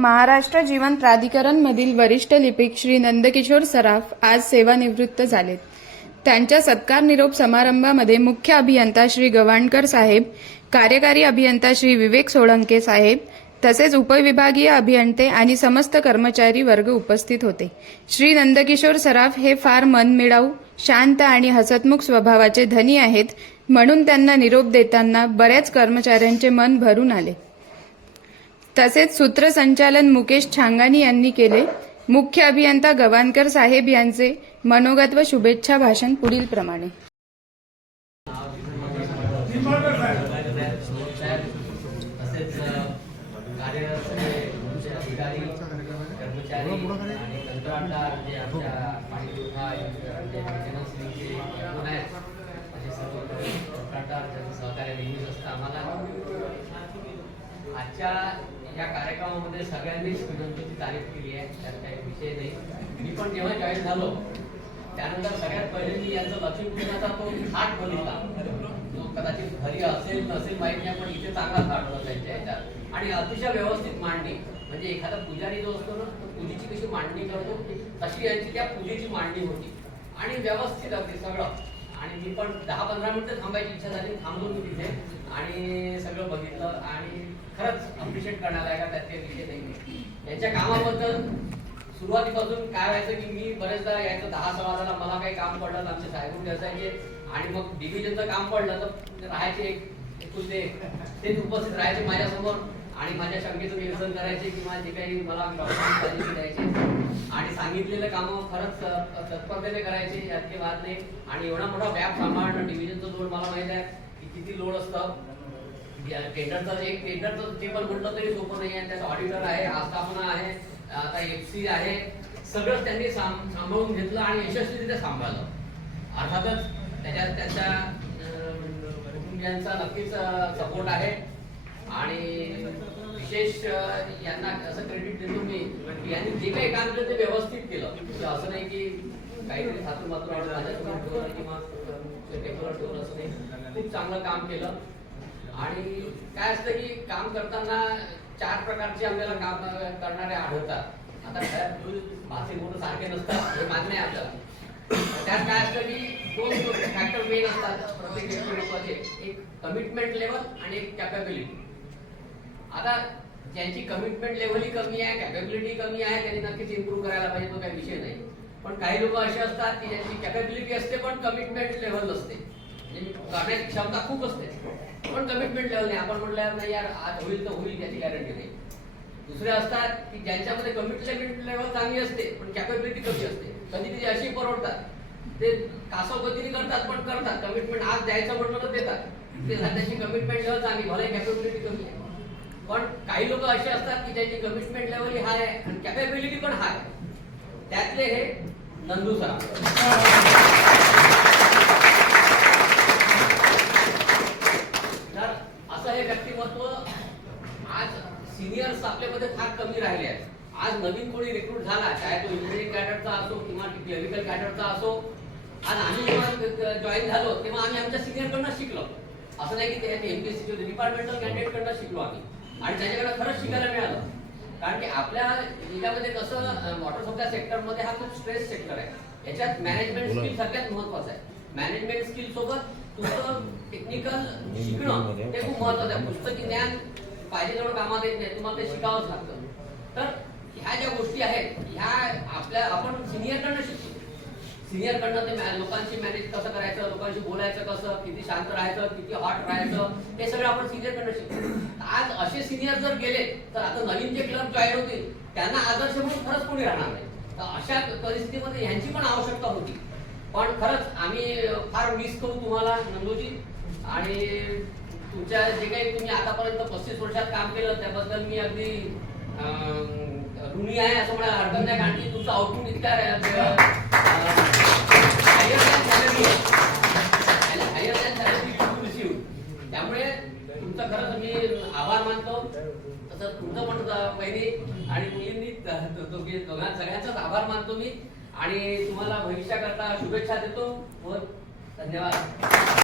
महाराष्ट्र जीवन प्राधिकरण मधील वरिष्ठ लिपिक श्री नंदकिशोर सराफ आज सेवानिवृत्त झालेत। त्यांच्या सत्कार निरोप समारंभामध्ये मुख्य अभियंता श्री गवाणकर साहेब, कार्यकारी अभियंता श्री विवेक सोळंके साहेब तसेच उपविभागीय अभियंते आणि समस्त कर्मचारी वर्ग उपस्थित होते। श्री नंदकिशोर सराफ हे फार मनमिळाऊ, शांत आणि हसतमुख स्वभावाचे धनी आहेत, म्हणून त्यांना निरोप देताना बऱ्याच कर्मचाऱ्यांचे मन भरून आले। तसेच सूत्रसंचालन मुकेश छांगानी यांनी केले। मुख्य अभियंता गवाणकर साहेब यांचे मनोगत व शुभेच्छा भाषण पुढील प्रमाणे। आजच्या या कार्यक्रमामध्ये सगळ्यांनीच विनंतीची तारीफ केली आहे, त्यात काही विषय नाही। मी पण जेव्हा जॉईन झालो त्यानंतर सगळ्यात पहिले मी यांचा लक्ष्मीपूजनाचा तो थाट बघितला, जो कदाचित घरी असेल नसेल माहिती नाही, पण इथे चांगला थाट होता त्यांच्या याच्यात आणि अतिशय व्यवस्थित मांडणी। म्हणजे एखादा पुजारी जो असतो ना, तो पूजेची कशी मांडणी करतो तशी यांची त्या पूजेची मांडणी होती आणि व्यवस्थित अगदी सगळं। आणि मी पण 10-15 मिनिटं थांबायची इच्छा झाली, थांबलो मी तिथे आणि सगळं बघितलं आणि खरंच अप्रिशिएट करण्याला का त्यात काही विषय नाही। यांच्या कामाबद्दल सुरुवातीपासून काय व्हायचं की मी बरेचदा यायचं 10-11 मला काही काम पडलं तर आमचे साहेब असायचे आणि मग डिव्हिजनचं काम पडलं तर राहायचे एकुलते तेच उपस्थित राहायचे माझ्यासमोर आणि माझ्या शंकेचं निरसन करायचे किंवा जे काही मला डॉक्युमेंट द्यायचे आणि सांगितलेलं कामं खरंच तत्परतेने करायचे, यात काही वाद नाही। आणि एवढा मोठा व्याप सांभाळणं, डिव्हिजनचं लोड मला माहिती आहे की किती लोड असतं। टेंडरचं ते पण म्हटलं तरी सोपं नाही आहे, त्याचा ऑडिटर आहे, आस्थापना आहे, आता FC आहे, सगळं त्यांनी सांभाळून घेतलं आणि यशस्वीरित्या सांभाळलं। अर्थातच त्याच्यात त्यांच्या कुटुंबियांचा नक्कीच सपोर्ट आहे आणि विशेष यांना असं क्रेडिट देतो मी की यांनी जे काही काम केलं ते व्यवस्थित केलं। असं नाही की काहीतरी सातून मात्र किंवा ठेवलं असं नाही, खूप चांगलं काम केलं। आणि काय असतं की काम करताना 4 प्रकारचे आपल्याला काम करणारे आढळतात। आता भाषे बोलणं सारखे नसतात हे मान्य आहे आपल्याला, त्यात काय असतं की 2 फॅक्टर मेन असतात प्रत्येक व्यक्तिमत्वाचे, एक कमिटमेंट लेवल आणि एक कॅपॅबिलिटी। आता ज्यांची कमिटमेंट लेवलही कमी आहे, कॅपॅबिलिटी कमी आहे, त्यांनी नक्कीच इम्प्रूव्ह करायला पाहिजे, तो काही विषय नाही। पण काही लोक असे असतात की ज्यांची कॅपॅबिलिटी असते पण कमिटमेंट लेवल नसते, म्हणजे करण्याची क्षमता खूप असते पण कमिटमेंट लेवल नाही। आपण म्हटलं नाही यार आज होईल तर होईल याची गॅरंटी नाही। दुसरे असतात की ज्यांच्यामध्ये कमिटमेंट लेवल चांगली असते पण कॅपॅबिलिटी कमी असते, कधी कधी अशी परवडतात, ते कासव गतीने करतात पण करतात, कमिटमेंट आज द्यायचं म्हटलं तर देतात, ते त्यांची कमिटमेंट लेवल चांगली भले कॅपॅबिलिटी कमी आहे। पण काही लोक असे असतात की ज्यांची कमिटमेंट लेवल हाय आहे आणि कॅपॅबिलिटी पण हाय, त्यातले हे नंदू सर। तर असं हे व्यक्तिमत्व आज सिनियर्स आपल्यामध्ये फार कमी राहिले आहेत। आज नवीन कोणी रिक्रूट झाला, चाहे तो इंजिनिअरिंग कॅडरचा असो किंवा क्लरिकल कॅडरचा असो, आज आम्ही जेव्हा जॉईन झालो तेव्हा आम्ही आमच्या सिनियरकडनं शिकलो। असं नाही की ते MPSC डिपार्टमेंटल कॅन्डिडेटकडनं शिकलो आम्ही आणि त्याच्याकडे खरंच शिकायला मिळालं। कारण की आपल्या जिल्ह्यामध्ये कसं वॉटर सप्लाय सेक्टरमध्ये हा खूप स्ट्रेस सेक्टर आहे, याच्यात मॅनेजमेंट स्किल सगळ्यात महत्वाचं आहे। मॅनेजमेंट स्किल सोबत तुमचं टेक्निकल शिकणं हे खूप महत्वाचं आहे। पुस्तकी ज्ञान पाहिजे तेवढं कामात येत नाही, तुम्हाला ते शिकावंच लागतं। तर ह्या ज्या गोष्टी आहेत ह्या आपण सिनियरकडनं शिकतो। सिनियरकडनं ते लोकांशी मॅनेज कसं करायचं, लोकांशी बोलायचं कसं, किती शांत राहायचं, किती हॉट राहायचं, हे सगळं आपण सिनियरकडनं शिकतो। आज असे सिनियर जर गेले तर आता नवीन जे क्लब जॉईन होतील त्यांना आदर्श म्हणून खरंच कोणी राहणार नाही। तर अशा परिस्थितीमध्ये ह्यांची पण आवश्यकता होती। पण खरंच आम्ही फार मिस करू तुम्हाला नंदूजी, आणि तुमच्या जे काही तुम्ही आतापर्यंत 35 वर्षात काम केलं त्याबद्दल मी अगदी ऋणी आहे असं म्हणायला हरकत नाही। कारण की तुमचं आउटपुट इतका higher than salary to receive, त्यामुळे तुमचा खरंच मी आभार मानतो। तसं तुमचं पण बहिणी आणि मुलींनी सगळ्यांचाच आभार मानतो मी आणि तुम्हाला भविष्याकरता शुभेच्छा देतो। धन्यवाद।